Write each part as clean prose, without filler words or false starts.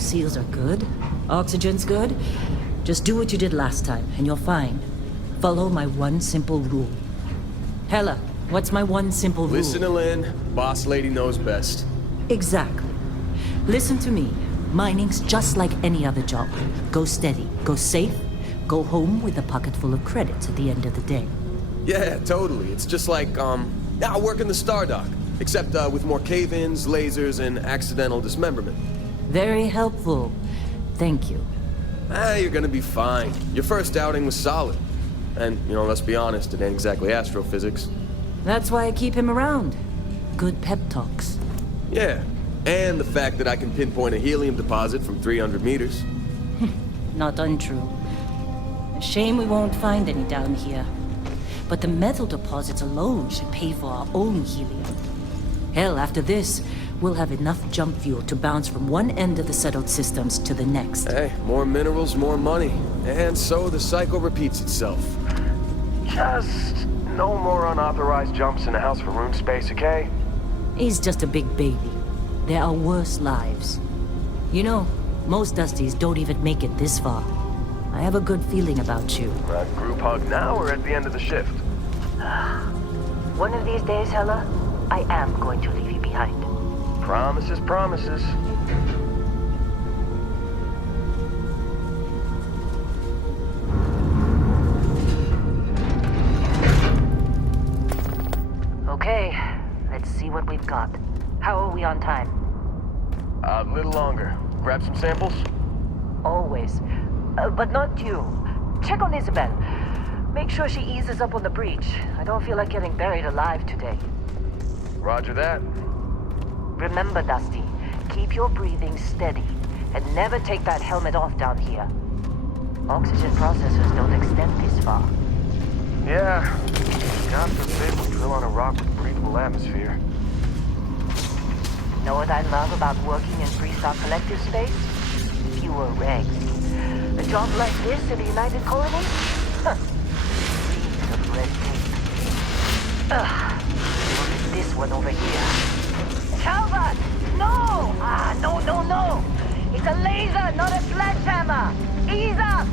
Seals are good. Oxygen's good. Just do what you did last time, and you're fine. Follow my one simple rule. Hella, what's my one simple rule? Listen to Lynn. Boss lady knows best. Exactly. Listen to me. Mining's just like any other job. Go steady, go safe, go home with a pocket full of credits at the end of the day. Yeah, totally. It's just like, I work in the Star Dock. Except, with more cave-ins, lasers, and accidental dismemberment. Very helpful. Thank you. You're gonna be fine. Your first outing was solid. And, let's be honest, it ain't exactly astrophysics. That's why I keep him around. Good pep talks. Yeah, and the fact that I can pinpoint a helium deposit from 300 meters. Not untrue. A shame we won't find any down here. But the metal deposits alone should pay for our own helium. Hell, after this, we'll have enough jump fuel to bounce from one end of the settled systems to the next. Hey, more minerals, more money. And so the cycle repeats itself. Just no more unauthorized jumps in the house for room space, okay? He's just a big baby. There are worse lives. Most Dusties don't even make it this far. I have a good feeling about you. Group hug now or at the end of the shift? One of these days, Hella, I am going to leave you behind. Promises, promises. Okay, let's see what we've got. How are we on time? A little longer. Grab some samples? Always. But not you. Check on Isabel. Make sure she eases up on the breach. I don't feel like getting buried alive today. Roger that. Remember, Dusty, keep your breathing steady and never take that helmet off down here. Oxygen processors don't extend this far. Yeah. God forbid we drill on a rock with breathable atmosphere. Know what I love about working in Freestar Collective space? Fewer regs. A job like this in the United Colonies? Huh. Reams of red tape. Ugh. Look at this one over here. Calvert! No! No! It's a laser, not a sledgehammer! Ease up!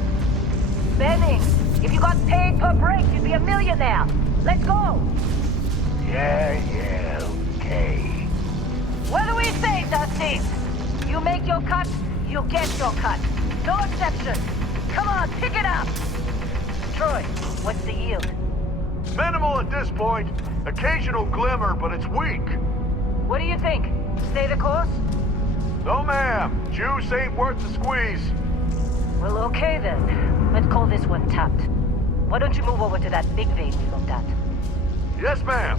Benning, if you got paid per break, you'd be a millionaire. Let's go! Yeah, okay. What do we say, Dusty? You make your cut, you get your cut. No exception. Come on, pick it up! Troy, what's the yield? Minimal at this point. Occasional glimmer, but it's weak. What do you think? Stay the course? No, ma'am. Juice ain't worth the squeeze. Well, okay then. Let's call this one tapped. Why don't you move over to that big vein we looked at? Yes, ma'am.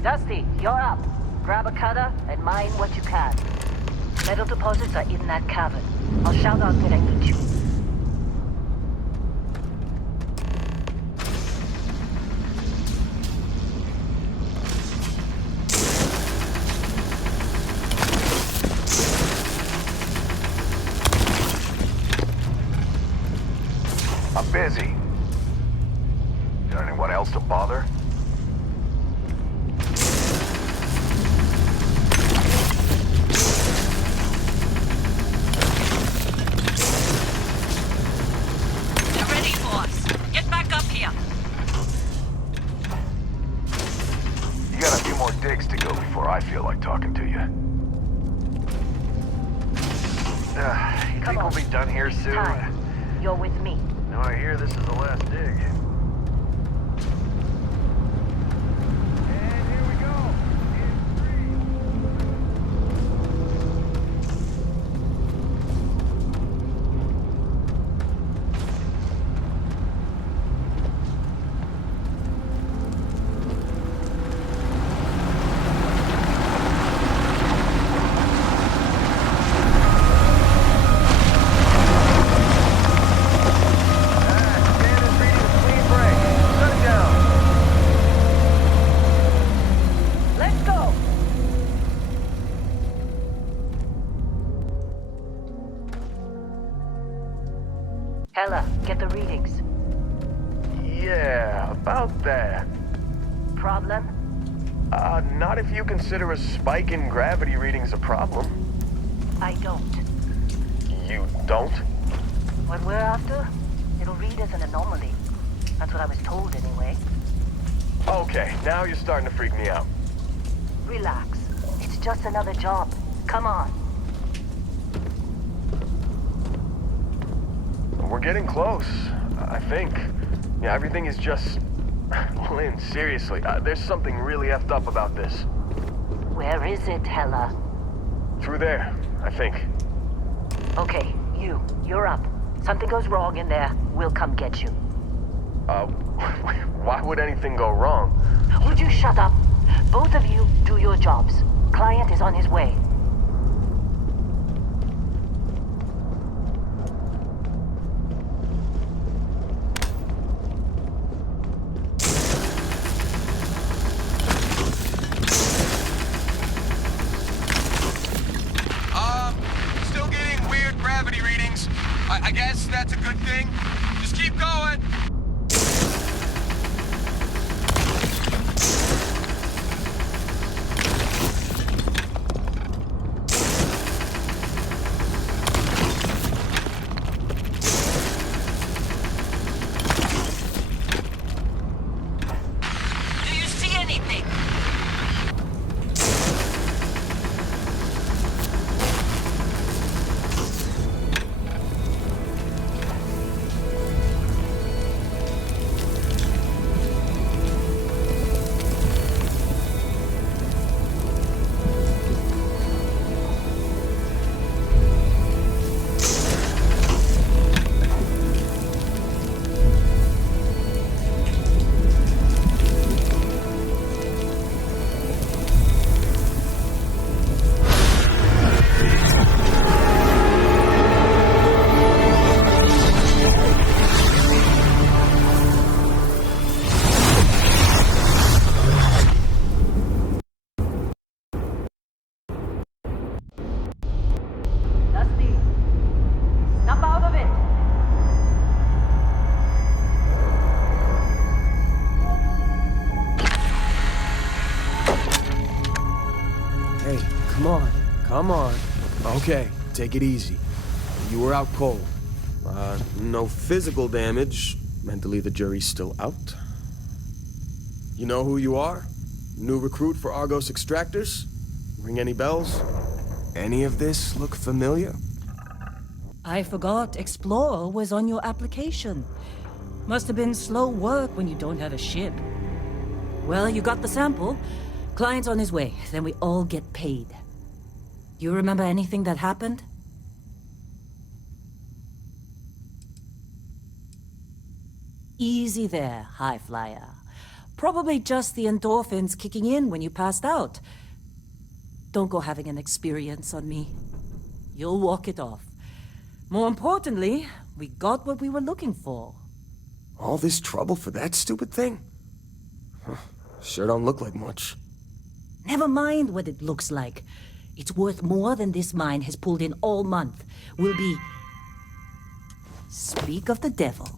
Dusty, you're up. Grab a cutter and mine what you can. Metal deposits are in that cavern. I'll shout out when I need you. I'm busy. Is there anyone else to bother? Digs to go before I feel like talking to you. You think we'll be done here soon? Time. You're with me. No, I hear this is the last dig. And here we go. Hella, get the readings. Yeah, about that. Problem? Not if you consider a spike in gravity readings a problem. I don't. You don't? What we're after, it'll read as an anomaly. That's what I was told anyway. Okay, now you're starting to freak me out. Relax. It's just another job. Come on. We're getting close, I think. Yeah, everything is just... Lynn, seriously, there's something really effed up about this. Where is it, Hella? Through there, I think. Okay, you're up. Something goes wrong in there, we'll come get you. Why would anything go wrong? Would you shut up? Both of you do your jobs. Client is on his way. Still getting weird gravity readings. I guess that's a good thing. Just keep going. Do you see anything? Dusty, snap out of it. Hey, come on. Okay, take it easy. You were out cold. No physical damage. Mentally, the jury's still out. You know who you are? New recruit for Argos Extractors? Ring any bells? Any of this look familiar? I forgot Explorer was on your application. Must have been slow work when you don't have a ship. Well, you got the sample. Client's on his way, then we all get paid. You remember anything that happened? Easy there, high flyer. Probably just the endorphins kicking in when you passed out. Don't go having an experience on me. You'll walk it off. More importantly, we got what we were looking for. All this trouble for that stupid thing? Huh, sure don't look like much. Never mind what it looks like. It's worth more than this mine has pulled in all month. We'll be... Speak of the devil.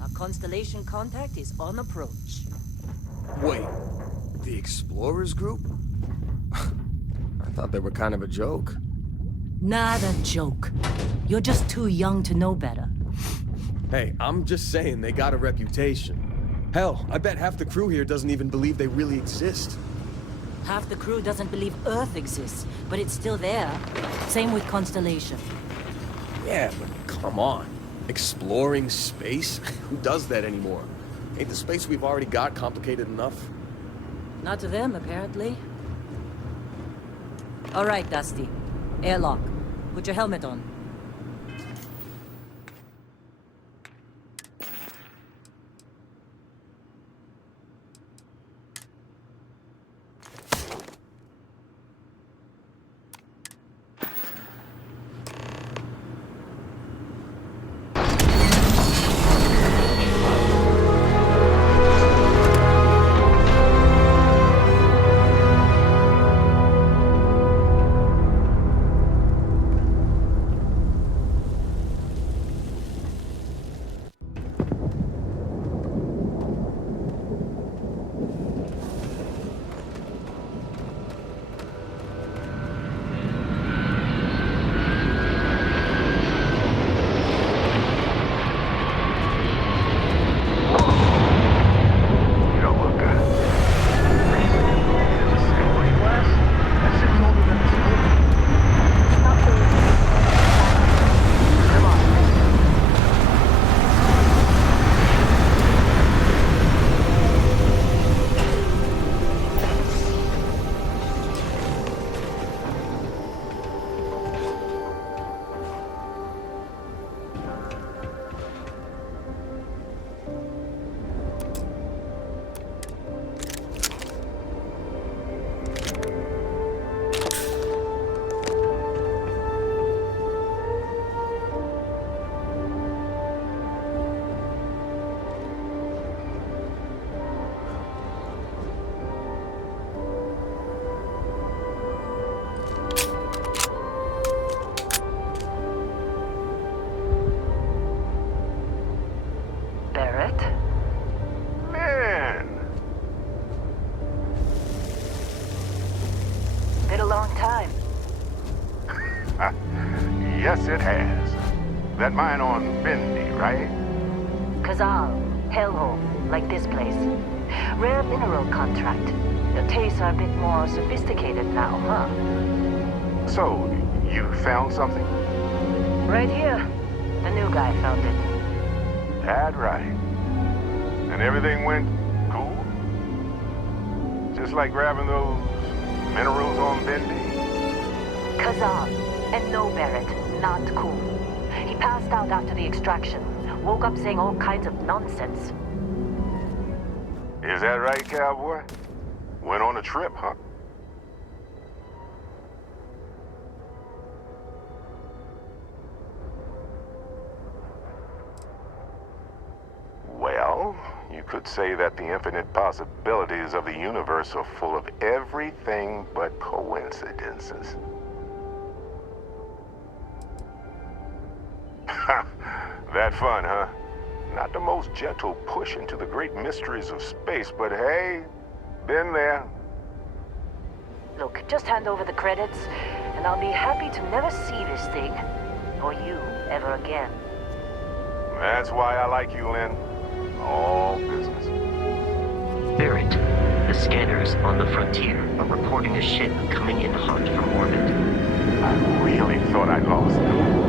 Our constellation contact is on approach. Wait, the Explorers group? I thought they were kind of a joke. Not a joke. You're just too young to know better. Hey, I'm just saying they got a reputation. Hell, I bet half the crew here doesn't even believe they really exist. Half the crew doesn't believe Earth exists, but it's still there. Same with Constellation. Yeah, but come on. Exploring space? Who does that anymore? Ain't the space we've already got complicated enough? Not to them, apparently. All right, Dusty. Airlock. Put your helmet on. Yes, it has. That mine on Bendy, right? Kazal, hellhole, like this place. Rare mineral contract. The tastes are a bit more sophisticated now, huh? So, you found something? Right here. The new guy found it. That right. And everything went cool? Just like grabbing those minerals on Bendy? Kazal, and no Barrett, not cool. He passed out after the extraction. Woke up saying all kinds of nonsense. Is that right, cowboy? Went on a trip, huh? Well, you could say that the infinite possibilities of the universe are full of everything but coincidences. That fun, huh? Not the most gentle push into the great mysteries of space, but hey, been there. Look, just hand over the credits, and I'll be happy to never see this thing, or you, ever again. That's why I like you, Lynn. All business. Barrett, the scanners on the frontier are reporting a ship coming in hot from orbit. I really thought I'd lost them.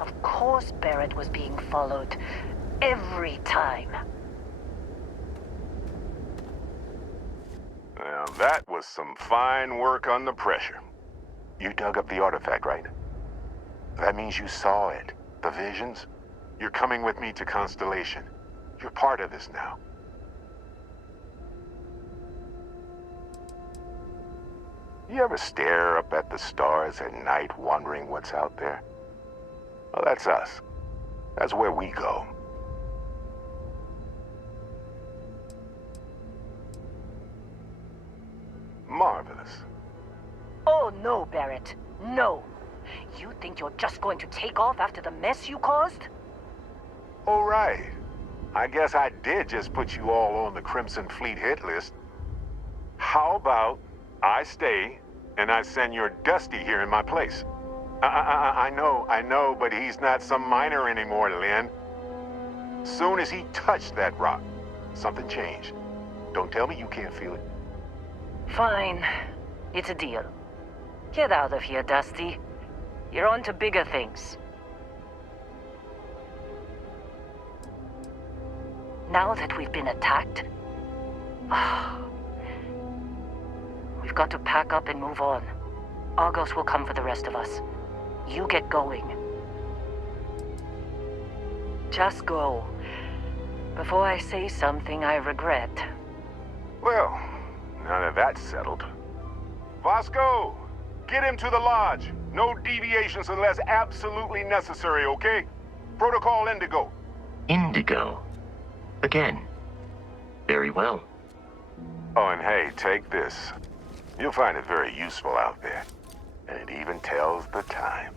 Of course Barrett was being followed. Every time. Now, that was some fine work under pressure. You dug up the artifact, right? That means you saw it. The visions? You're coming with me to Constellation. You're part of this now. You ever stare up at the stars at night wondering what's out there? Well, that's us. That's where we go. marvelous. Oh, no, Barrett. No. You think you're just going to take off after the mess you caused? All right. I guess I did just put you all on the Crimson Fleet hit list. How about I stay and I send your Dusty here in my place? I know, but he's not some miner anymore, Lynn. Soon as he touched that rock, something changed. Don't tell me you can't feel it. Fine. It's a deal. Get out of here, Dusty. You're on to bigger things. Now that we've been attacked, we've got to pack up and move on. Argos will come for the rest of us. You get going. Just go. Before I say something I regret. Well, now that that's settled. Vasco, get him to the lodge. No deviations unless absolutely necessary, okay? Protocol Indigo. Indigo. Again. Very well. Oh, and hey, take this. You'll find it very useful out there. And it even tells the time.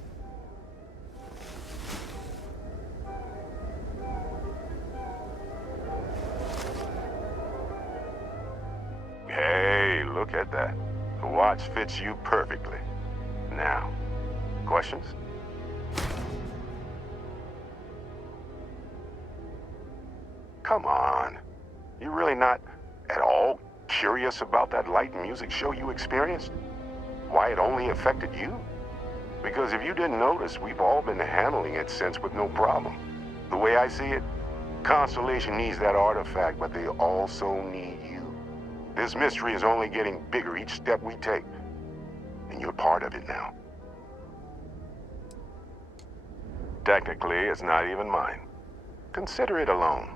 Hey, look at that. The watch fits you perfectly. Now, questions? Come on. You really not at all curious about that light and music show you experienced? Why it only affected you? Because if you didn't notice, we've all been handling it since with no problem. The way I see it, Constellation needs that artifact, but they also need you. This mystery is only getting bigger each step we take. And you're part of it now. Technically, it's not even mine. Consider it a loan.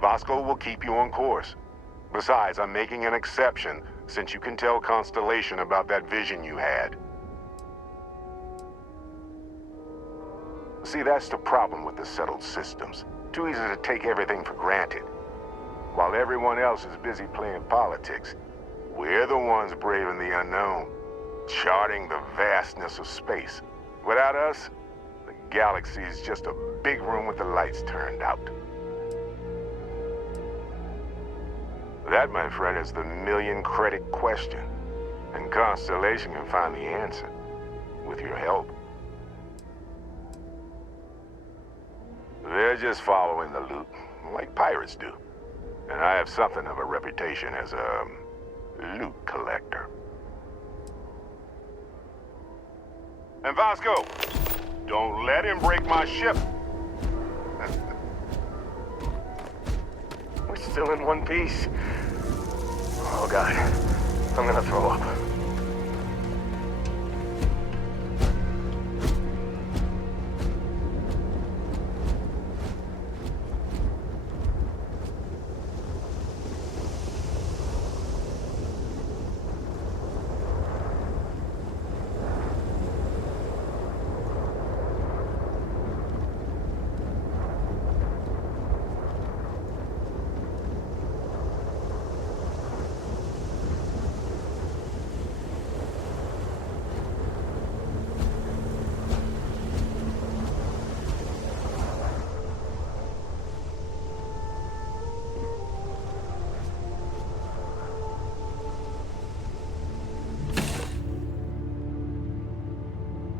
Vasco will keep you on course. Besides, I'm making an exception since you can tell Constellation about that vision you had. See, that's the problem with the settled systems. Too easy to take everything for granted. While everyone else is busy playing politics, we're the ones braving the unknown, charting the vastness of space. Without us, the galaxy is just a big room with the lights turned out. That, my friend, is the million-credit question. And Constellation can find the answer, with your help. They're just following the loot, like pirates do. And I have something of a reputation as a loot collector. And Vasco, don't let him break my ship. We're still in one piece. Oh, God. I'm gonna throw up.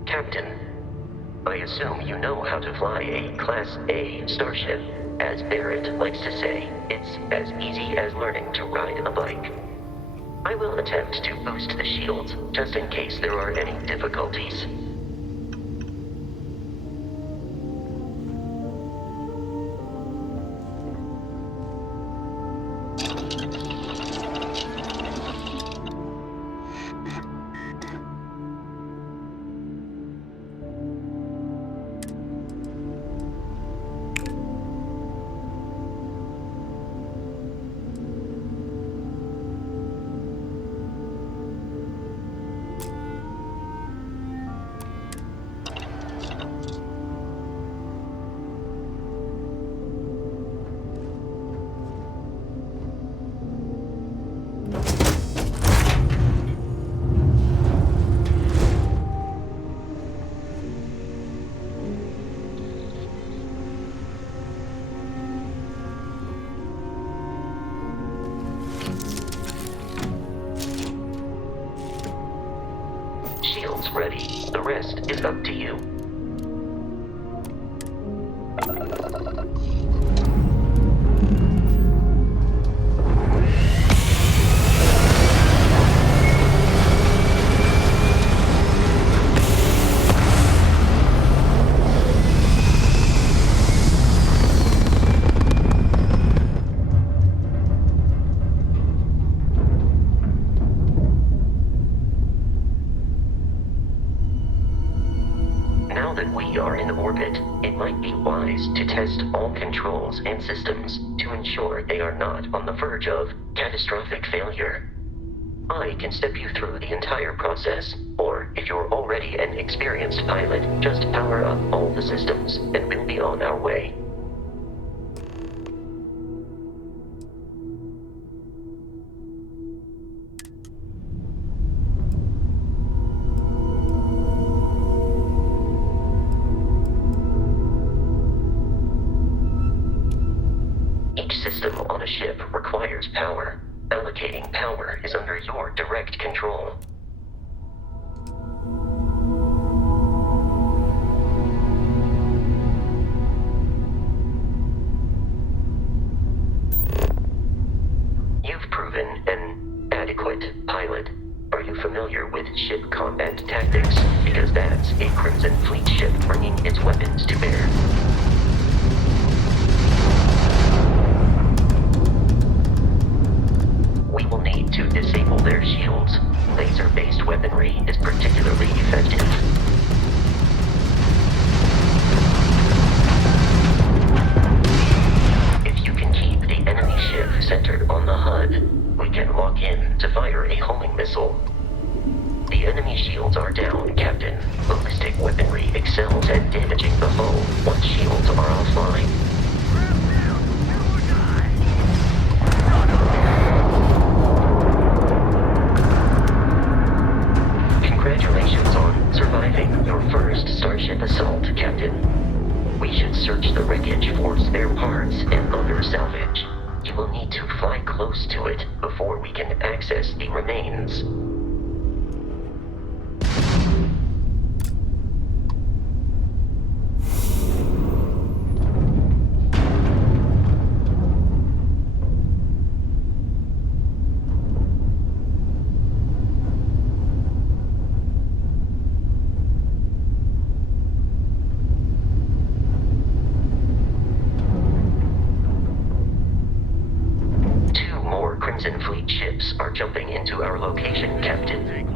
Captain, I assume you know how to fly a Class A starship. As Barrett likes to say, it's as easy as learning to ride a bike. I will attempt to boost the shields, just in case there are any difficulties. shields ready. The rest is up to you. Now that we are in orbit, it might be wise to test all controls and systems to ensure they are not on the verge of catastrophic failure. I can step you through the entire process, or if you're already an experienced pilot, just power up all the systems and we'll be on our way. Each system on a ship requires power. Allocating power is under your direct control. You've proven an adequate pilot. Are you familiar with ship combat tactics? Because that's a Crimson Fleet ship bringing its weapons to bear. We will need to disable their shields. Laser-based weaponry is particularly effective. If you can keep the enemy ship centered on the HUD, we can lock in to fire a homing missile. The enemy shields are down, Captain. Ballistic weaponry excels at damaging the hull once shields are offline. Congratulations on surviving your first Starship assault, Captain. We should search the wreckage for spare parts and other salvage. You will need to fly close to it before we can access the remains. Crimson Fleet ships are jumping into our location, Captain.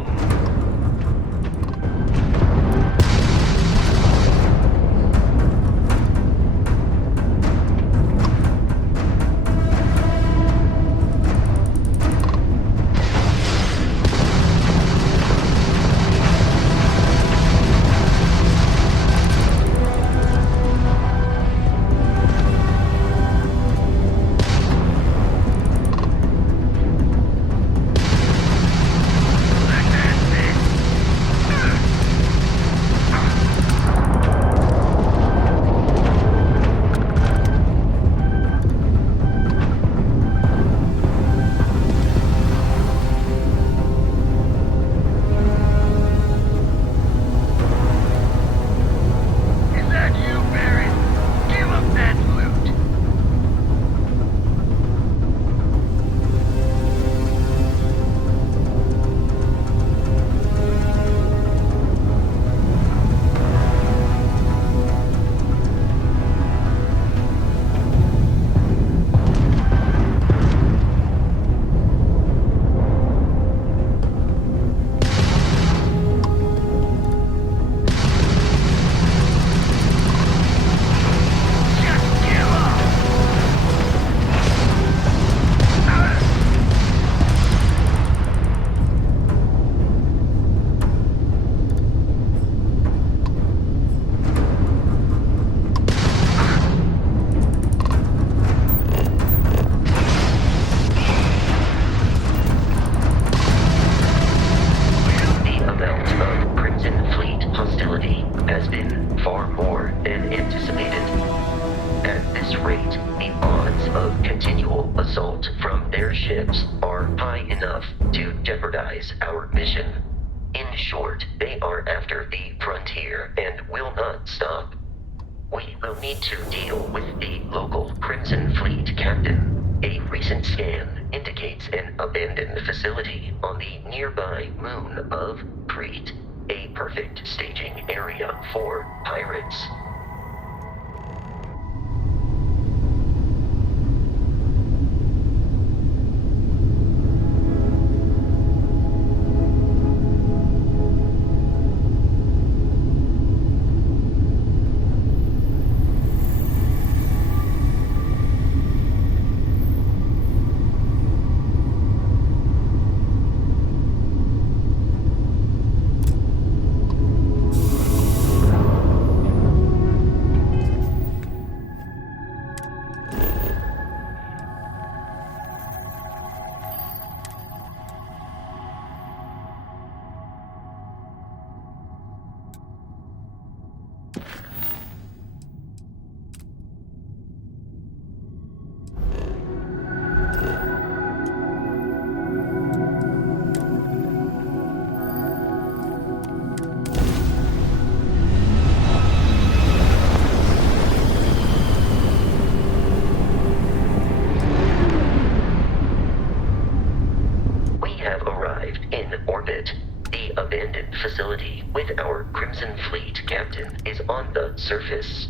short, they are after the frontier and will not stop. We will need to deal with the local Crimson Fleet captain. A recent scan indicates an abandoned facility on the nearby moon of Crete, a perfect staging area for pirates. Facility with our Crimson Fleet captain is on the surface.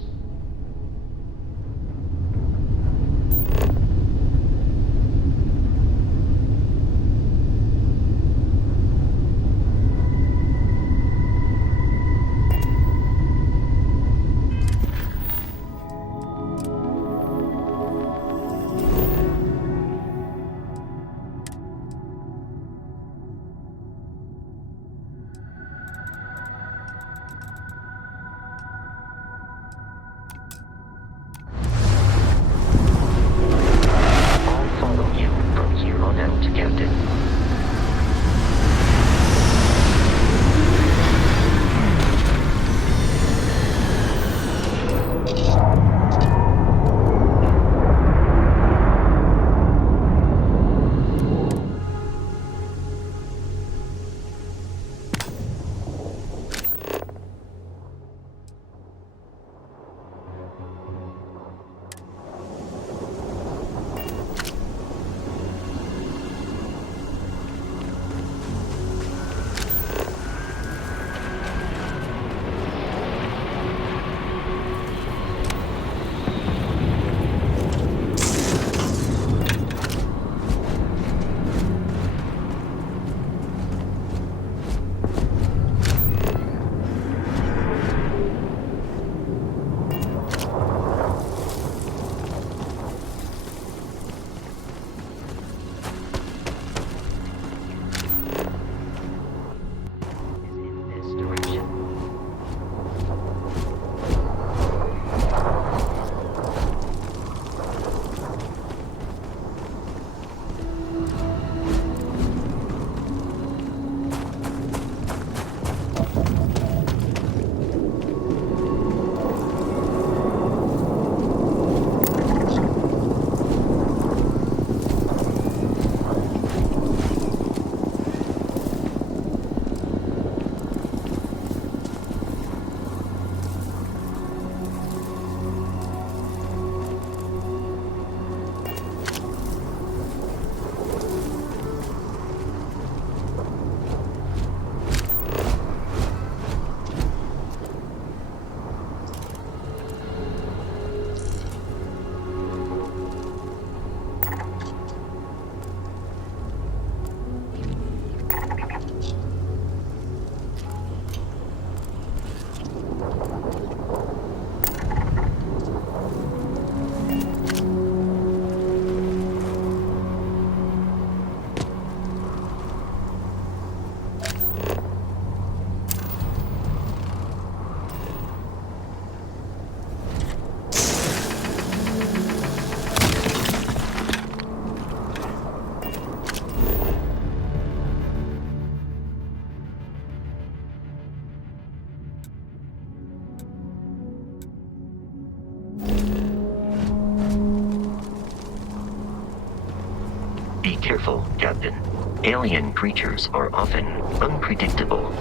Be careful, Captain. Alien creatures are often unpredictable.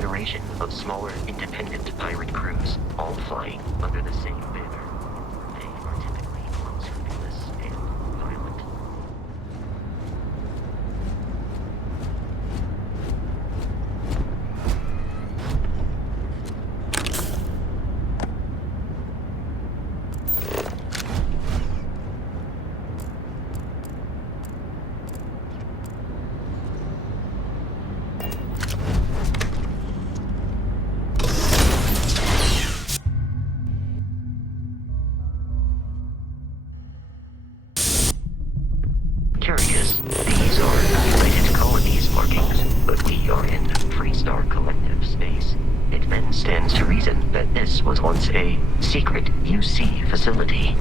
federation of smaller, independent pirate crews, all flying under the same banner. They are typically unscrupulous and violent. Curious, these are United Colonies markings, but we are in Freestar Collective space. It then stands to reason that this was once a secret UC facility.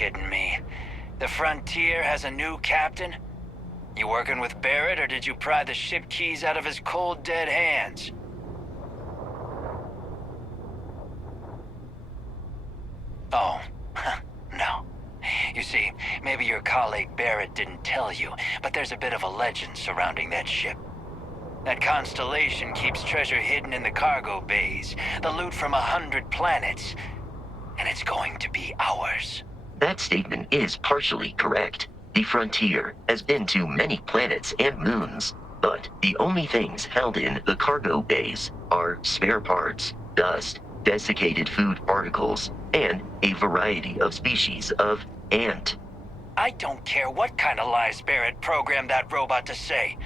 kidding me? The Frontier has a new captain? You working with Barrett, or did you pry the ship keys out of his cold, dead hands? Oh, no. You see, maybe your colleague Barrett didn't tell you, but there's a bit of a legend surrounding that ship. That constellation keeps treasure hidden in the cargo bays, the loot from 100 planets, and it's going to be ours. That statement is partially correct. The Frontier has been to many planets and moons, but the only things held in the cargo bays are spare parts, dust, desiccated food particles, and a variety of species of ant. I don't care what kind of lies Barrett programmed that robot to say.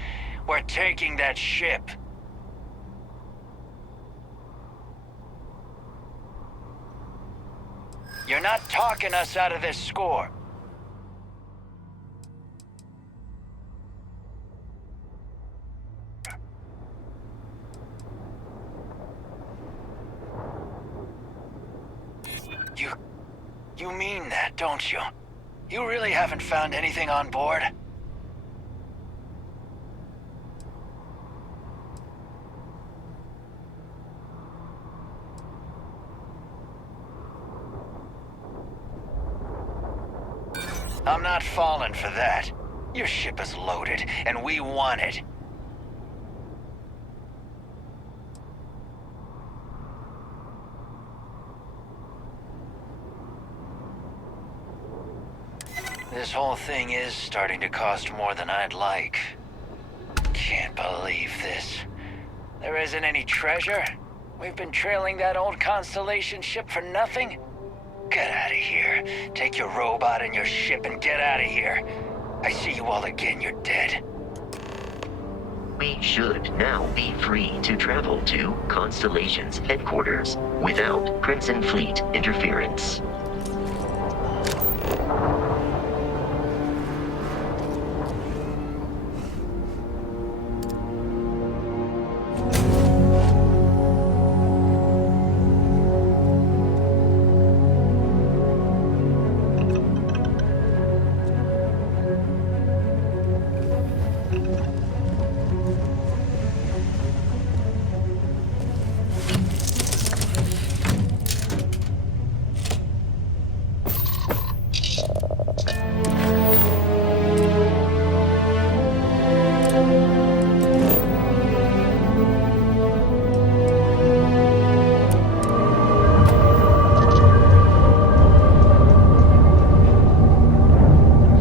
We're taking that ship. You're not talking us out of this score. You mean that, don't you? You really haven't found anything on board? I'm not falling for that. Your ship is loaded, and we want it. This whole thing is starting to cost more than I'd like. Can't believe this. There isn't any treasure? We've been trailing that old Constellation ship for nothing? Get out of here. Take your robot and your ship and get out of here. I see you all again, you're dead. We should now be free to travel to Constellation's headquarters without Crimson Fleet interference.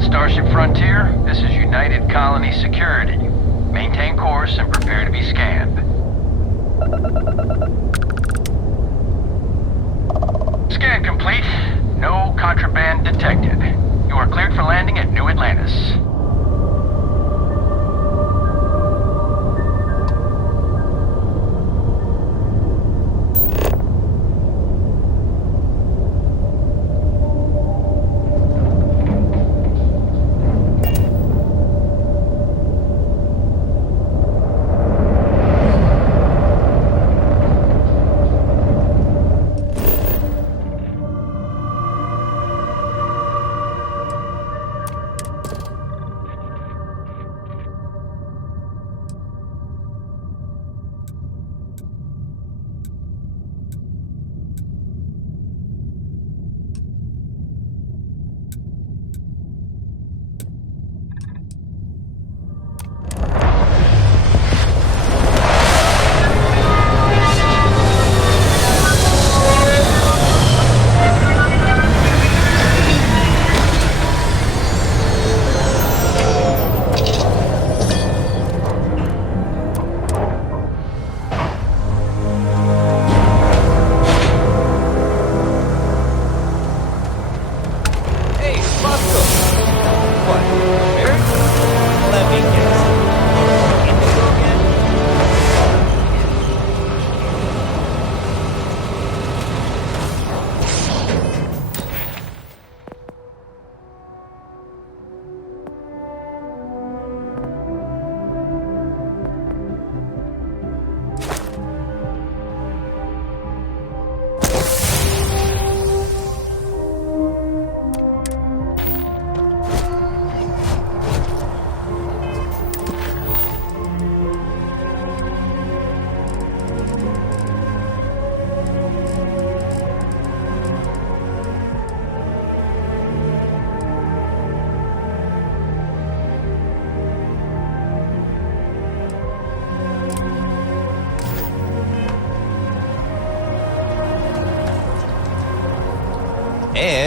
Starship Frontier, this is United Colony Security. Maintain course and prepare to be scanned. Scan complete. No contraband detected. You are cleared for landing at New Atlantis.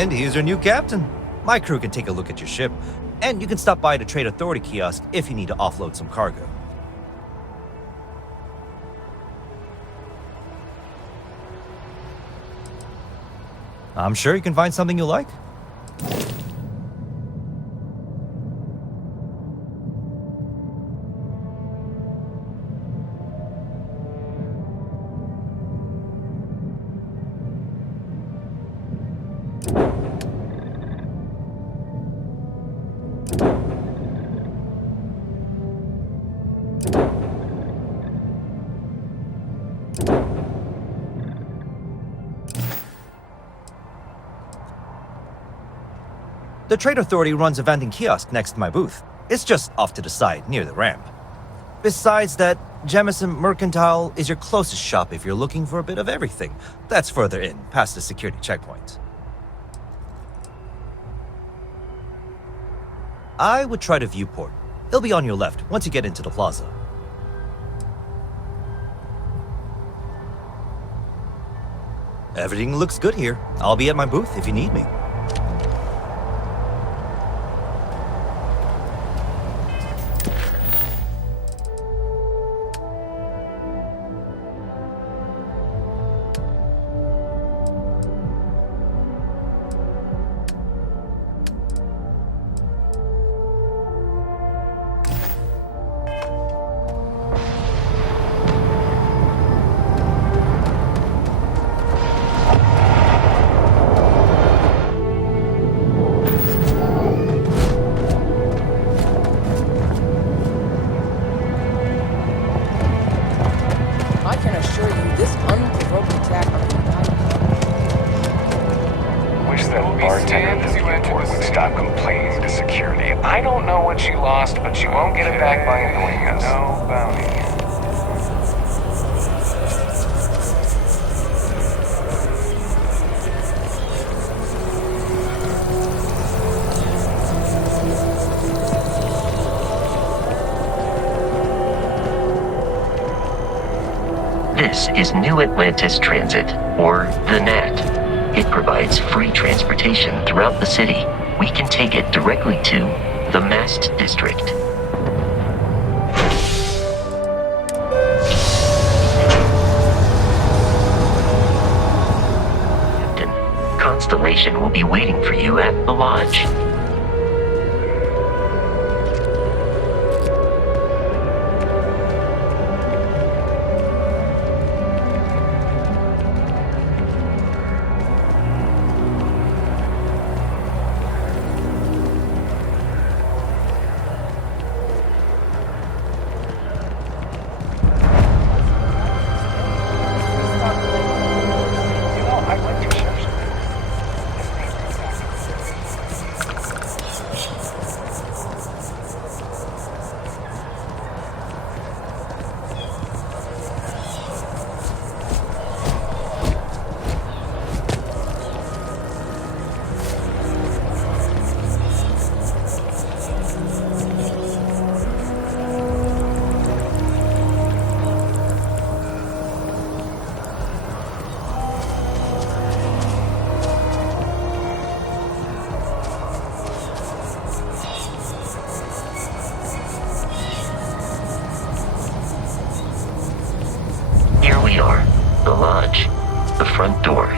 And he's your new captain. My crew can take a look at your ship, and you can stop by the Trade Authority kiosk if you need to offload some cargo. I'm sure you can find something you like. The Trade Authority runs a vending kiosk next to my booth. It's just off to the side, near the ramp. Besides that, Jemison Mercantile is your closest shop if you're looking for a bit of everything. That's further in, past the security checkpoint. I would try the viewport. It'll be on your left once you get into the plaza. Everything looks good here. I'll be at my booth if you need me. This is New Atlantis Transit, or the NAT. It provides free transportation throughout the city. We can take it directly to the Mast District. Captain, Constellation will be waiting for you at the lodge.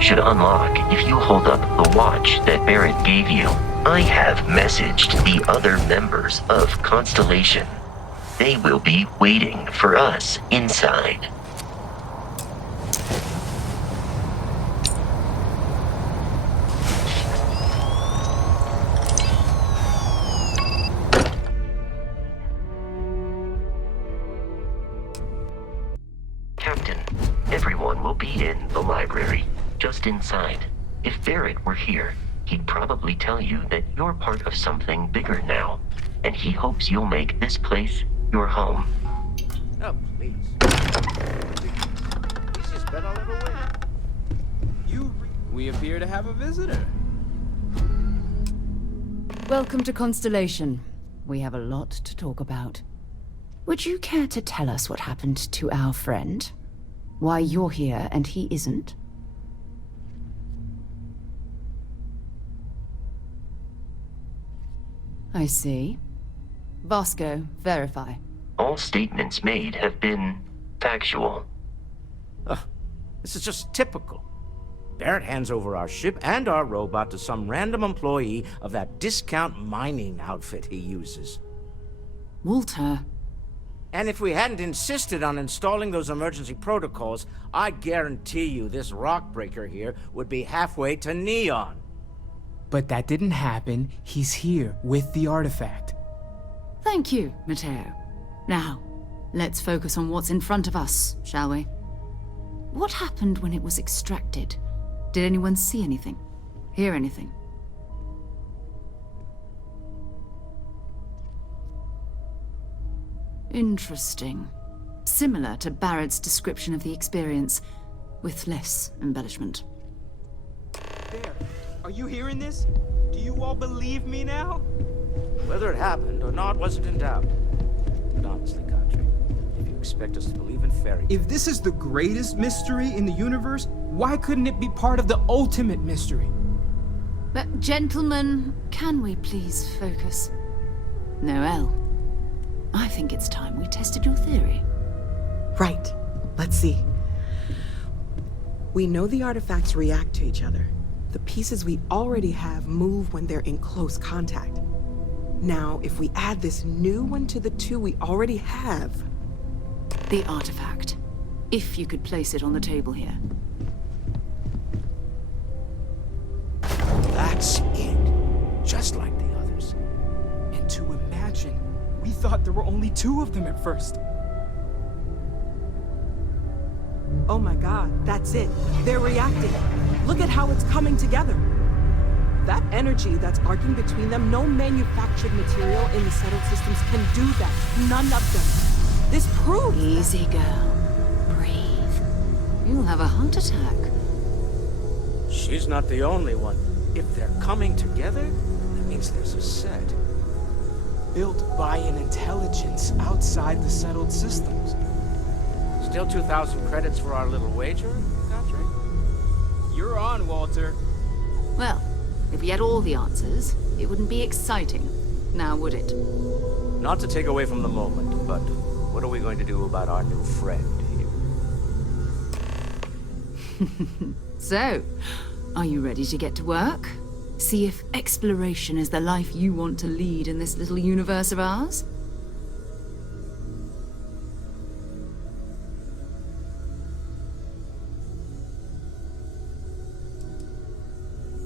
Should unlock if you hold up the watch that Barrett gave you. I have messaged the other members of Constellation. They will be waiting for us inside. Captain, everyone will be in the library. Just inside. If Barrett were here, he'd probably tell you that you're part of something bigger now, and he hopes you'll make this place your home. Oh, please. Easiest bet I'll ever win. We appear to have a visitor. Welcome to Constellation. We have a lot to talk about. Would you care to tell us what happened to our friend? Why you're here and he isn't? I see. Vasco, verify. All statements made have been factual. This is just typical. Barrett hands over our ship and our robot to some random employee of that discount mining outfit he uses. Walter. And if we hadn't insisted on installing those emergency protocols, I guarantee you this rock breaker here would be halfway to Neon. But that didn't happen. He's here with the artifact. Thank you, Matteo. Now, let's focus on what's in front of us, shall we? What happened when it was extracted? Did anyone see anything? Hear anything? Interesting. Similar to Barrett's description of the experience, with less embellishment. There. Are you hearing this? Do you all believe me now? Whether it happened or not wasn't in doubt. But honestly, Kadri, if you expect us to believe in fairy tales... If this is the greatest mystery in the universe, why couldn't it be part of the ultimate mystery? But gentlemen, can we please focus? Noel, I think it's time we tested your theory. Right. Let's see. We know the artifacts react to each other. The pieces we already have move when they're in close contact. Now, if we add this new one to the two we already have... The artifact. If you could place it on the table here. That's it. Just like the others. And to imagine, we thought there were only 2 of them at first. Oh my god, that's it. They're reacting. Look at how it's coming together. That energy that's arcing between them, no manufactured material in the settled systems can do that. None of them. This proves... Easy, girl. Breathe. You'll have a heart attack. She's not the only one. If they're coming together, that means there's a set. Built by an intelligence outside the settled systems. Still 2,000 credits for our little wager, Patrick? You're on, Walter. Well, if we had all the answers, it wouldn't be exciting. Now would it? Not to take away from the moment, but what are we going to do about our new friend here? So, are you ready to get to work? See if exploration is the life you want to lead in this little universe of ours?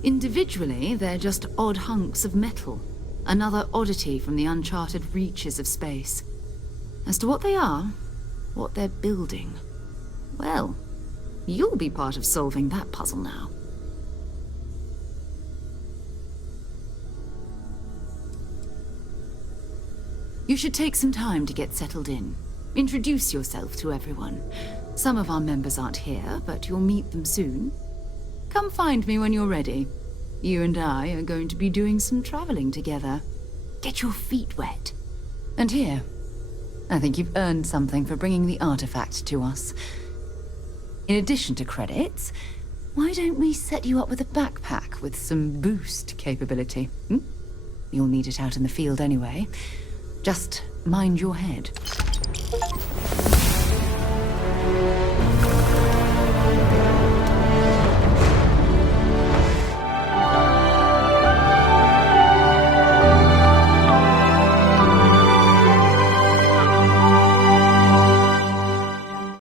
Individually, they're just odd hunks of metal. Another oddity from the uncharted reaches of space. As to what they are, what they're building, well, you'll be part of solving that puzzle now. You should take some time to get settled in. Introduce yourself to everyone. Some of our members aren't here, but you'll meet them soon. Come find me when you're ready. You and I are going to be doing some traveling together. Get your feet wet. And here, I think you've earned something for bringing the artifact to us. In addition to credits, why don't we set you up with a backpack with some boost capability? You'll need it out in the field anyway. Just mind your head.